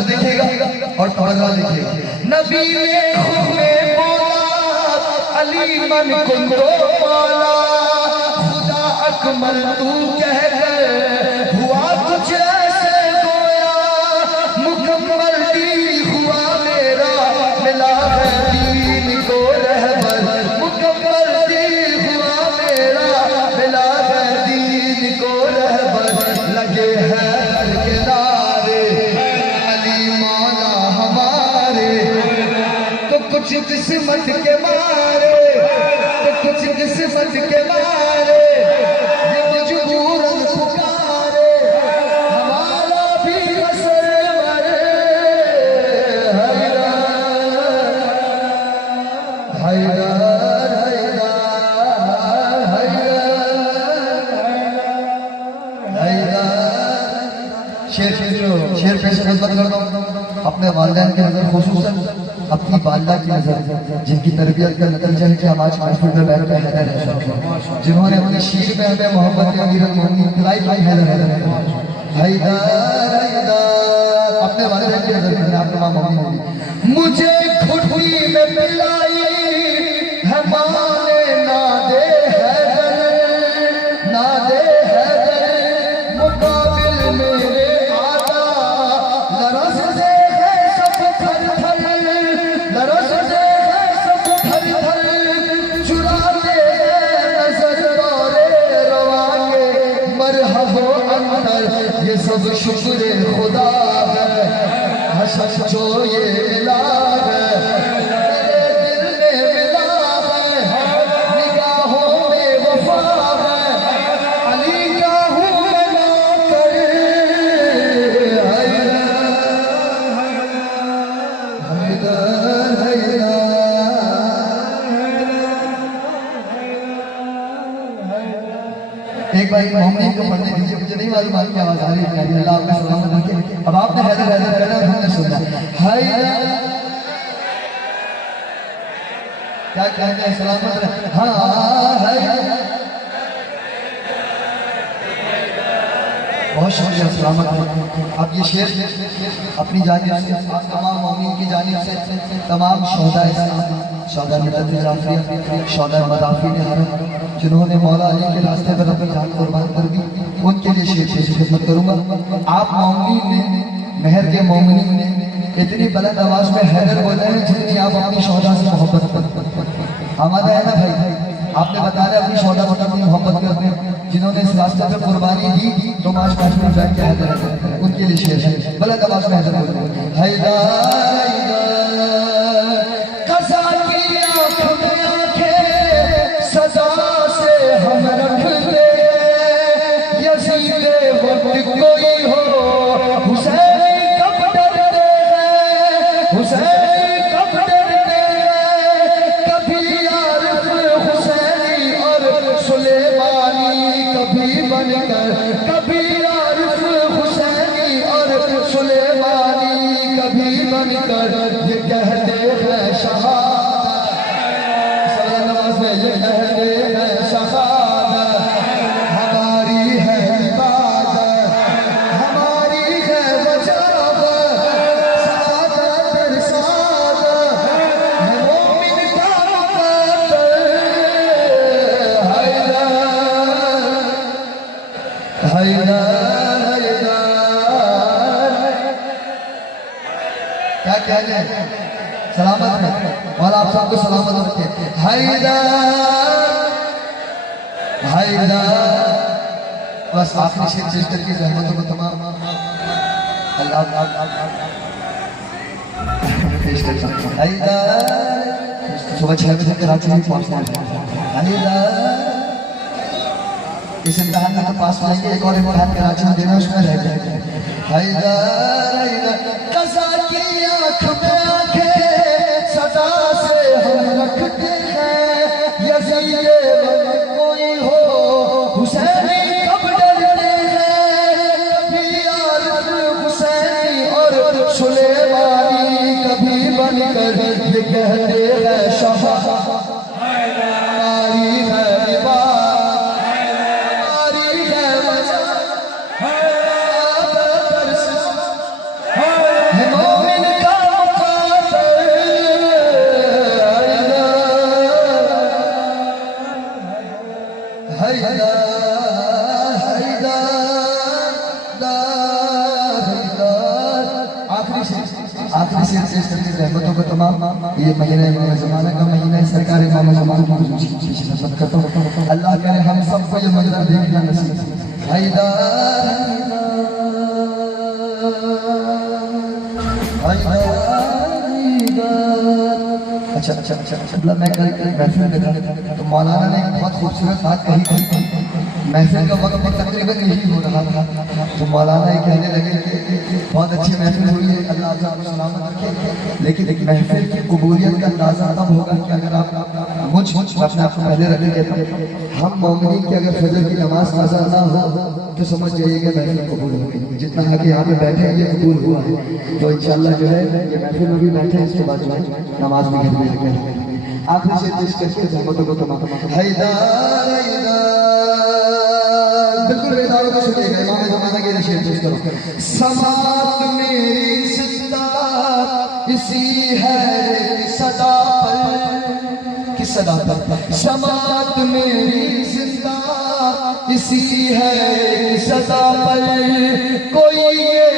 दर्द देखेगा और तमन्ना देखेगा। नबी ने खुद में बोला अली मन कुंदो मौला, खुदा अकमल तू कह कर हुआ कुछ ऐसे गोया, मुकम्मल दी हुआ मेरा मिला है दीन को रहबर, मुकम्मल दी हुआ मेरा मिला है दीन को रहबर। लगे हैं किनारे अली मौला हमारे, तो कुछ किस्मत के मारे, तो कुछ किस्मत के मारे ये मजबूरन पुकारे, हमारा भी असर मरे। हैदर हैदर शेर पे से खिदमत कर दो अपने वालिदैन की नजर, खुसूसन अपनी वालिदा की नजर, जिनकी तरबियत का नतीजा है कि हम आज महफिल में बैठ कर हैदर है, जिन्होंने अपनी शीर में हमें मोहब्बत के अमीरुल मोमिनीन दिलाई भाई हैदर हैदर हैदर अपने वालिदैन की नजर में आप तमाम मोमिनीन। मुझे खुटी में पिलाई है माने ना दे हैदर, ना दे हैदर मुकाबिल मेरे ये सब शुक्र खुदा है, हसर जो ये मिला है मेरे दिल में मिला है, निगाहों में वफा है, अली का हूँ मैं नौकर। हैदर हैदर एक बार मोहम्मद को पढ़ने दीजिए, मुझे नहीं मालूम आपकी आवाज आ रही है, अल्लाह आपका सलामत रखे। अब आपने हैदर हैदर करना और हमने सुनना। हैदर क्या कहते हैं, सलामत रहे। हाँ हैदर, बहुत शुक्रिया, सलामत रहे। अब ये शेर अपनी जानिब से तमाम मोमिन की जानिब से तमाम शोहदा शोहदा जाफरिया, शोहदा मदाफिन हरम जिन्होंने मौला अली के रास्ते पर अपनी जान कुर्बान कर दी, उनके लिए शेर पेश खिदमत करूंगा। आप मोमिन ने, महर के मोमिन ने इतनी बुलंद आवाज में हैदर बोले हैं जितनी आप अपनी शोहदा से मोहब्बत करते हैं। हमारा है ना भाई, आपने बताया अपनी शोहदा को अपनी मोहब्बत करते हैं, जिन्होंने इस रास्ते पर कुर्बानी दी, तो आज महफिल जाए के हैदर, उनके लिए शेर है बुलंद आवाज में हैदर बोले। हैदर सजा से हम रखते यजीदे वक्त कोई हो, हुसैन कब डरते हैं, हुसैन कब डरते हैं, कभी आरिफ हुसैनी और सुलेमानी कभी बनकर, कभी आरिफ हुसैनी और सुलेमानी कभी बनकर, ये कहते हैं शहादत, ये कहते हैं शहादत, हमारी है इबादत, हमारी है वजादत, सादत सादत है मोमिन का मुकद्दर। हैदर हैदर हैदर क्या कहते हैं, सलामत है और आप सबको सलामत रखे। हैदर हैदर बस आखिरी शेर जिस्तर की रहमतों को तमाम अल्लाह पेश करता हूं। हैदर सुबह 6 बजे कराची में पहुंचना है। हैदर इस इम्तिहान में तो पास होंगे, एक और इम्तिहान कराची में देना, उसमें रह जाएंगे। हैदर हैदर कज़ा की आँख में आंखें सदा से हम रखते हैं, यजीदे वक्त कोई हो, हुसैनी कब डरते हैं, कभी आरिफ हुसैनी और सुलेमानी कभी बनकर, ये कहते हैं शहादत, हमारी है इबादत, हमारी है वज़ादत, आखिरी शेर पेश करके रहमतों का तमाम ये महीना इमाम ज़माना का महीना है, सरकार इमाम ज़माना की नस्बत करता हूँ। अल्लाह करे हम सबको ये मंजर देखना नसीब। अच्छा अच्छा अच्छा अच्छा मैं कल महफिल में था तो मौलाना ने एक बहुत खूबसूरत बात कही थी। महफिल का वक्त भी तकरीबन यही हो रहा था तो मौलाना ये कहने लगे कि बहुत अच्छी महफिल हुई है, अल्लाह आपको सलामत रखे, लेकिन एक महफिल की कबूलियत का अंदाजा तब होगा कि अगर आप मुझ अपने आप को पहले रखने कहते हैं हम मोमिनीन की अगर फजर की नमाज काज़ा ना हो तो समझ जाइएगा महफिल कबूल हो गई। जितना आके यहाँ पे बैठे हैं ये कबूल हुआ है तो इंशाल्लाह जो है ये महफिल में भी बैठे हैं, इसके बाद जो है नमाज में घर में लेकर आखिरी से पेश करके रहमतों को तमाम बिल्कुल बेदारों को सुनिएगा। इमाम ज़माना के लिए शेर पेश करो। समात मेरी जिंदा इसी है सदा पर, किस सदा पर? समात मेरी जिंदा इसी है सदा पर, कोई ये